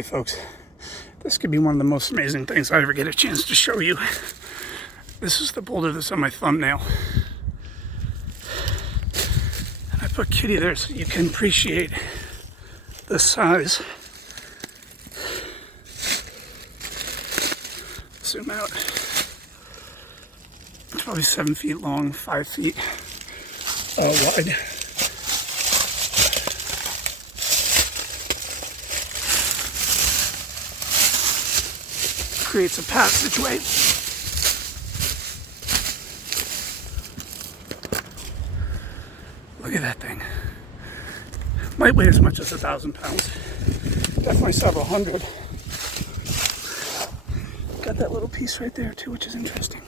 Hey folks, this could be one of the most amazing things I ever get a chance to show you. This is the boulder that's on my thumbnail. And I put Kitty there so you can appreciate the size. Zoom out. It's probably 7 feet long, 5 feet wide. Creates a passageway. Look at that thing. Might weigh as much as 1,000 pounds. Definitely several hundred. Got that little piece right there too, which is interesting.